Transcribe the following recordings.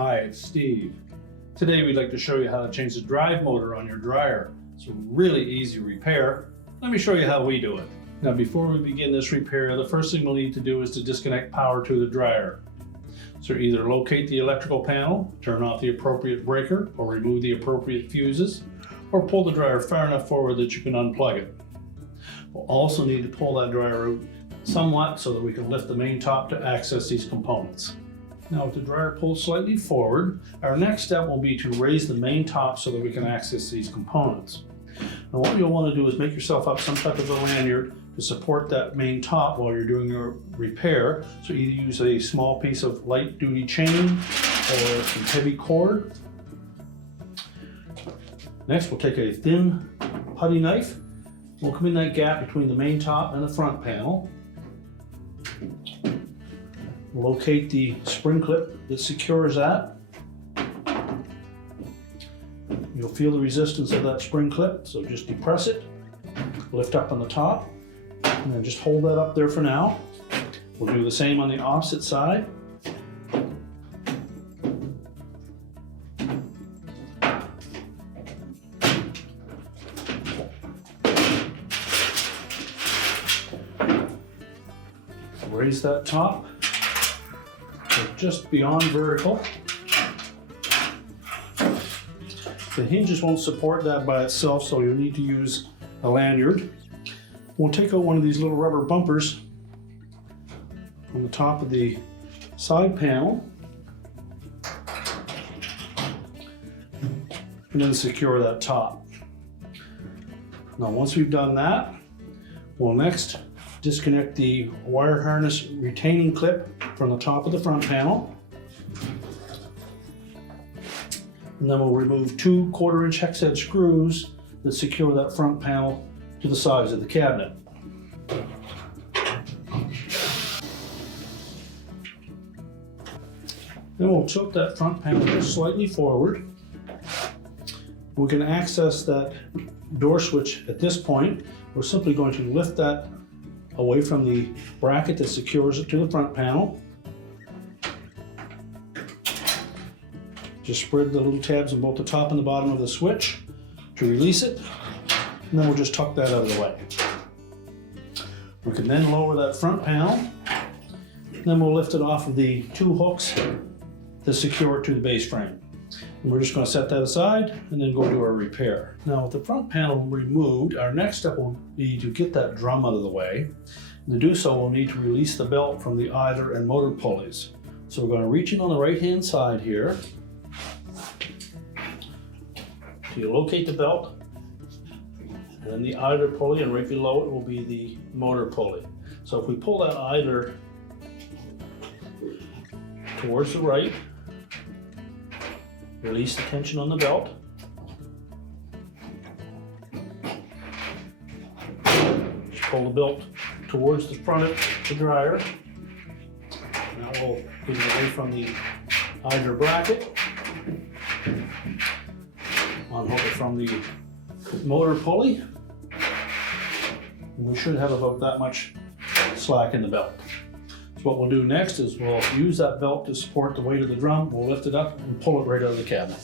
Hi, it's Steve. Today we'd like to show you how to change the drive motor on your dryer. It's a really easy repair. Let me show you how we do it. Now before we begin this repair, the first thing we'll need to do is to disconnect power to the dryer. So either locate the electrical panel, turn off the appropriate breaker, or remove the appropriate fuses, or pull the dryer far enough forward that you can unplug it. We'll also need to pull that dryer out somewhat so that we can lift the main top to access these components. Now with the dryer pulled slightly forward, our next step will be to raise the main top so that we can access these components. Now what you'll want to do is make yourself up some type of a lanyard to support that main top while you're doing your repair. So either use a small piece of light duty chain or some heavy cord. Next we'll take a thin putty knife. We'll come in that gap between the main top and the front panel. Locate the spring clip that secures that. You'll feel the resistance of that spring clip, so just depress it, lift up on the top, and then just hold that up there for now. We'll do the same on the opposite side. Raise that top just beyond vertical. The hinges won't support that by itself, so you'll need to use a lanyard. We'll take out one of these little rubber bumpers on the top of the side panel and then secure that top. Now once we've done that, we'll next disconnect the wire harness retaining clip from the top of the front panel. And then we'll remove two 1/4-inch hex head screws that secure that front panel to the sides of the cabinet. Then we'll tilt that front panel just slightly forward. We can access that door switch at this point. We're simply going to lift that away from the bracket that secures it to the front panel. Just spread the little tabs on both the top and the bottom of the switch to release it, and then we'll just tuck that out of the way. We can then lower that front panel, and then we'll lift it off of the two hooks that secure it to the base frame. And we're just going to set that aside and then go do our repair. Now with the front panel removed, our next step will be to get that drum out of the way. And to do so, we'll need to release the belt from the idler and motor pulleys. So we're going to reach in on the right hand side here. So you locate the belt, and then the idler pulley, and right below it will be the motor pulley. So if we pull that idler towards the right, release the tension on the belt. Just pull the belt towards the front of the dryer. Now we'll get it away from the idler bracket. Unhook it from the motor pulley. We should have about that much slack in the belt. So what we'll do next is we'll use that belt to support the weight of the drum. We'll lift it up and pull it right out of the cabinet.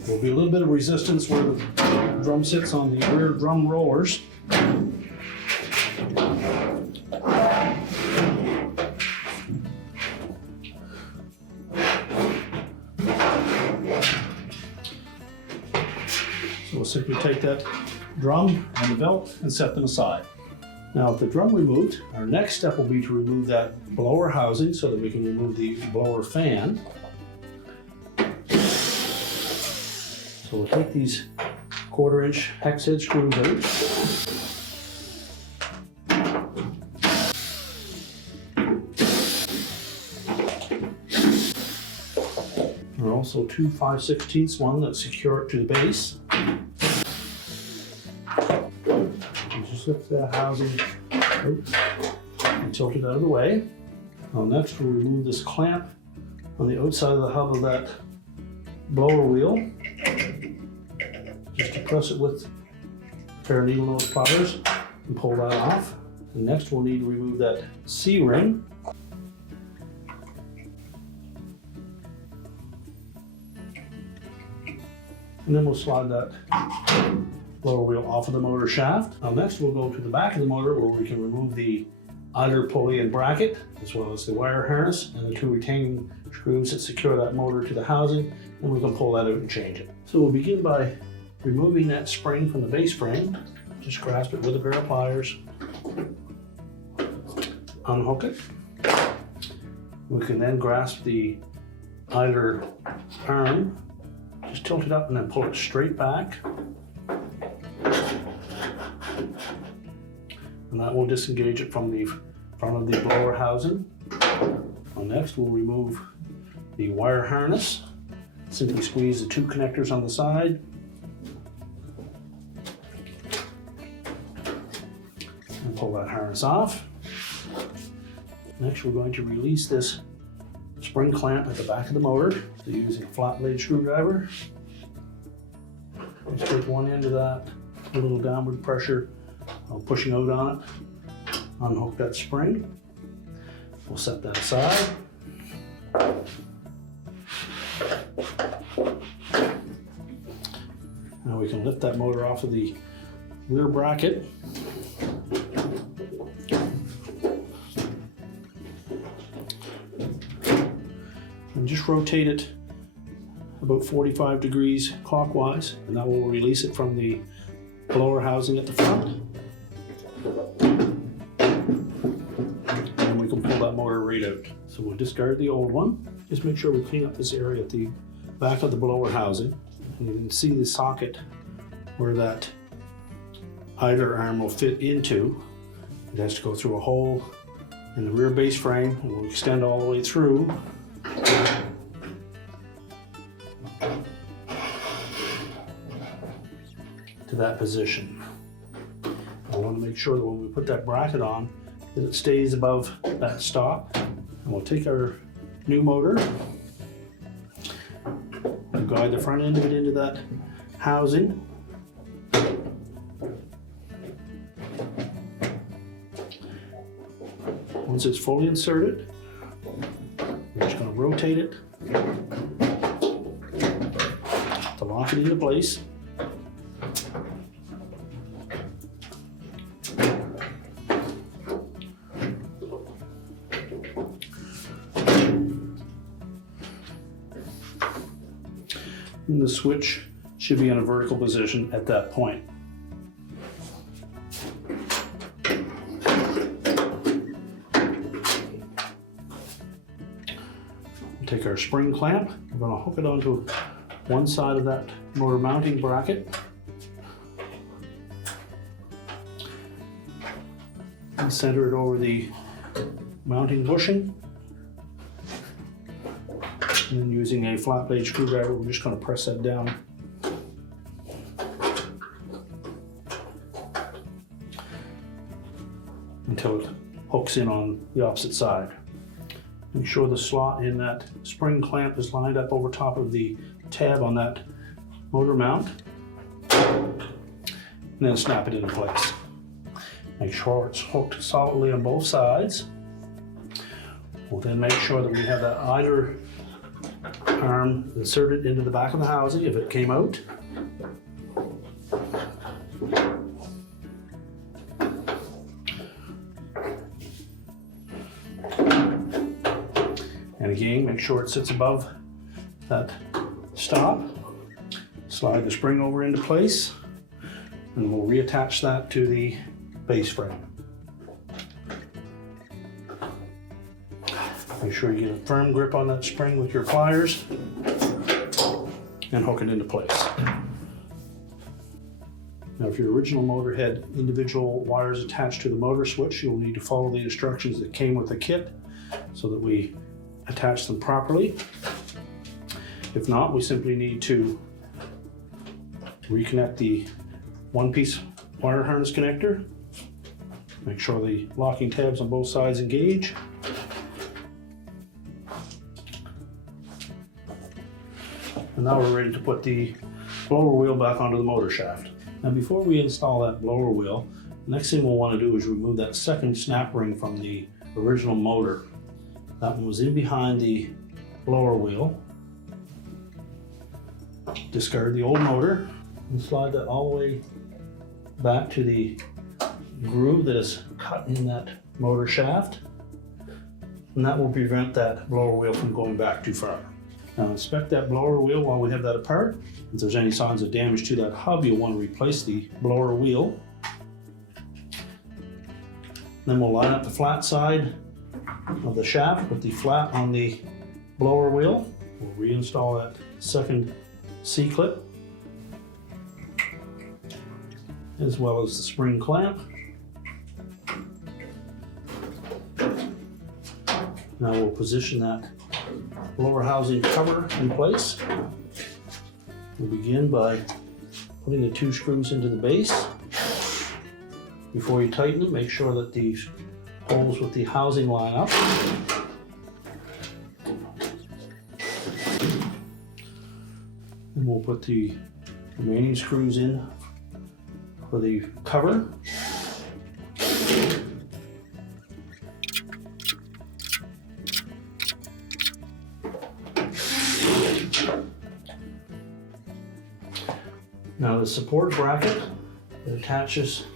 There'll be a little bit of resistance where the drum sits on the rear drum rollers. So we'll simply take that drum and the belt and set them aside. Now with the drum removed, our next step will be to remove that blower housing so that we can remove the blower fan. So we'll take these 1/4-inch hex head screws out. There are also two 5/16 ones that secure it to the base. Just lift that housing out and tilt it out of the way. Now next we'll remove this clamp on the outside of the hub of that blower wheel. Just depress it with a pair of needle nose pliers and pull that off. And next we'll need to remove that C-ring. And then we'll slide that blower wheel off of the motor shaft. Now next we'll go to the back of the motor where we can remove the idler pulley and bracket, as well as the wire harness and the two retaining screws that secure that motor to the housing, and we can pull that out and change it. So we'll begin by removing that spring from the base frame. Just grasp it with a pair of pliers, unhook it. We can then grasp the idler arm, just tilt it up and then pull it straight back. And that will disengage it from the front of the blower housing. And next we'll remove the wire harness. Simply squeeze the two connectors on the side. And pull that harness off. Next we're going to release this spring clamp at the back of the motor. So using a flat blade screwdriver. Just take one end of that, a little downward pressure while pushing out on it. Unhook that spring. We'll set that aside. Now we can lift that motor off of the rear bracket. And just rotate it about 45 degrees clockwise, and that will release it from the blower housing at the front. And we can pull that motor right out. So we'll discard the old one. Just make sure we clean up this area at the back of the blower housing. And you can see the socket where that idler arm will fit into. It has to go through a hole in the rear base frame, and will extend all the way through. To that position. I want to make sure that when we put that bracket on, that it stays above that stop. And we'll take our new motor and guide the front end of it into that housing. Once it's fully inserted, we're just going to rotate it to lock it into place. And the switch should be in a vertical position at that point. We'll take our spring clamp, we're going to hook it onto one side of that motor mounting bracket. And center it over the mounting bushing. And then using a flat blade screwdriver, we're just going to press that down. Until it hooks in on the opposite side. Make sure the slot in that spring clamp is lined up over top of the tab on that motor mount. And then snap it into place. Make sure it's hooked solidly on both sides. We'll then make sure that we have that idler arm inserted into the back of the housing if it came out. And again, make sure it sits above that stop. Slide the spring over into place, and we'll reattach that to the base frame. Make sure you get a firm grip on that spring with your pliers and hook it into place. Now, if your original motor had individual wires attached to the motor switch, you'll need to follow the instructions that came with the kit so that we attach them properly. If not, we simply need to reconnect the one-piece wire harness connector. Make sure the locking tabs on both sides engage. And now we're ready to put the blower wheel back onto the motor shaft. Now before we install that blower wheel, Next thing we'll want to do is remove that second snap ring from the original motor. That one was in behind the blower wheel. Discard the old motor and slide that all the way back to the groove that is cut in that motor shaft. And that will prevent that blower wheel from going back too far. Now inspect that blower wheel while we have that apart. If there's any signs of damage to that hub, you'll want to replace the blower wheel. Then we'll line up the flat side of the shaft with the flat on the blower wheel. We'll reinstall that second C-clip, as well as the spring clamp. Now we'll position that blower housing cover in place. We'll begin by putting the 2 screws into the base. Before you tighten it, make sure that the holes with the housing line up. And we'll put the remaining screws in for the cover. Now the support bracket that attaches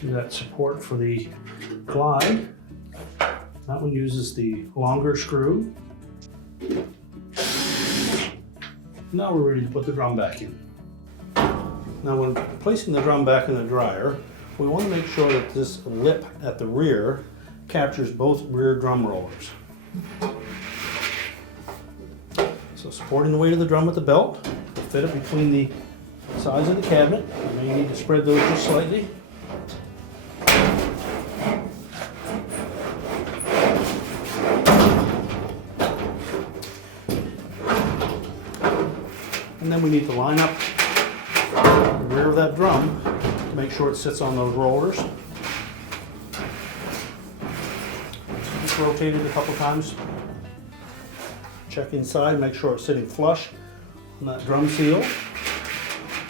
to that support for the glide, that one uses the longer screw. Now we're ready to put the drum back in. Now when placing the drum back in the dryer, we want to make sure that this lip at the rear captures both rear drum rollers. So supporting the weight of the drum with the belt, we'll fit it between the sides of the cabinet. You may need to spread those just slightly. And then we need to line up the rear of that drum to make sure it sits on those rollers. Just rotate it a couple times. Check inside, make sure it's sitting flush on that drum seal.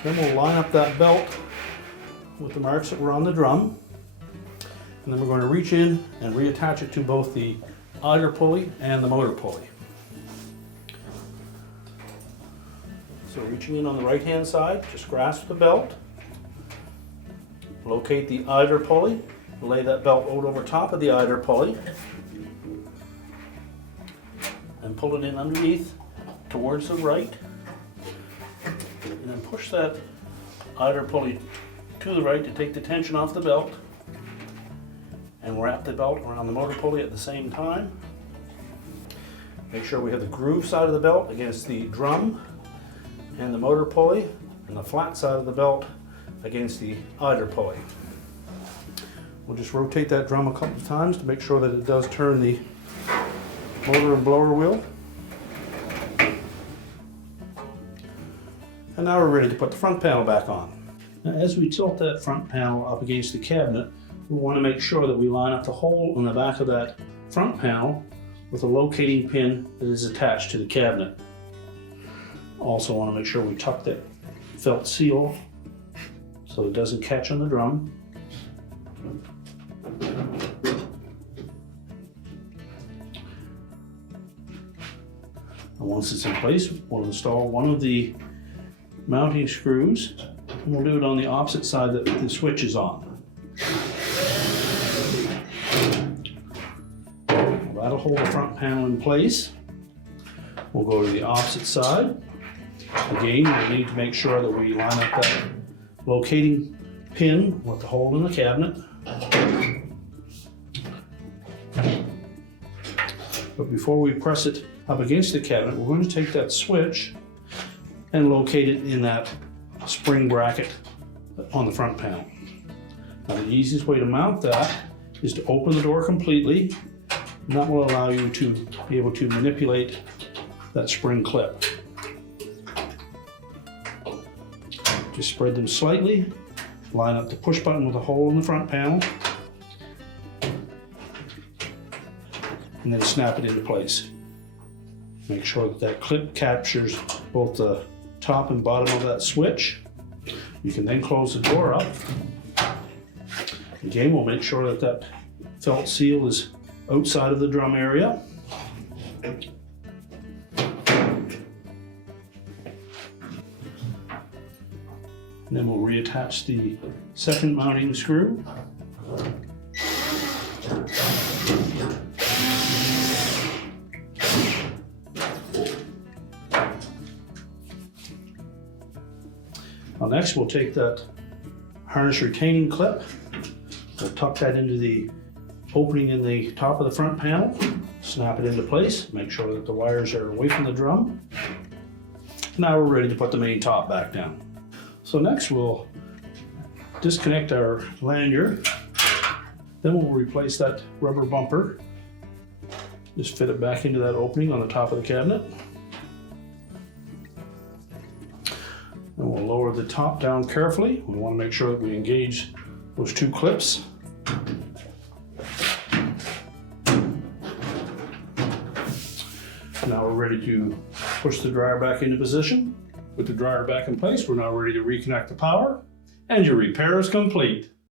Then we'll line up that belt with the marks that were on the drum. And then we're going to reach in and reattach it to both the idler pulley and the motor pulley. So reaching in on the right hand side, just grasp the belt, locate the idler pulley, lay that belt out over top of the idler pulley, and pull it in underneath towards the right, and then push that idler pulley to the right to take the tension off the belt, and wrap the belt around the motor pulley at the same time. Make sure we have the groove side of the belt against the drum and the motor pulley, and the flat side of the belt against the idler pulley. We'll just rotate that drum a couple of times to make sure that it does turn the motor and blower wheel. And now we're ready to put the front panel back on. Now, as we tilt that front panel up against the cabinet, we want to make sure that we line up the hole in the back of that front panel with a locating pin that is attached to the cabinet. Also want to make sure we tuck that felt seal so it doesn't catch on the drum. And once it's in place, we'll install one of the mounting screws, and we'll do it on the opposite side that the switch is on. Well, that'll hold the front panel in place. We'll go to the opposite side. Again, we need to make sure that we line up that locating pin with the hole in the cabinet. But before we press it up against the cabinet, we're going to take that switch and locate it in that spring bracket on the front panel. Now the easiest way to mount that is to open the door completely, and that will allow you to be able to manipulate that spring clip. Just spread them slightly, line up the push button with a hole in the front panel, and then snap it into place. Make sure that that clip captures both the top and bottom of that switch. You can then close the door up Again, we'll make sure that that felt seal is outside of the drum area. And then we'll reattach the second mounting screw. Now next we'll take that harness retaining clip, we'll tuck that into the opening in the top of the front panel, snap it into place, make sure that the wires are away from the drum. Now we're ready to put the main top back down. So next we'll disconnect our lanyard, then we'll replace that rubber bumper. Just fit it back into that opening on the top of the cabinet. And we'll lower the top down carefully. We want to make sure that we engage those two clips. Now we're ready to push the dryer back into position. With the dryer back in place, we're now ready to reconnect the power, and your repair is complete.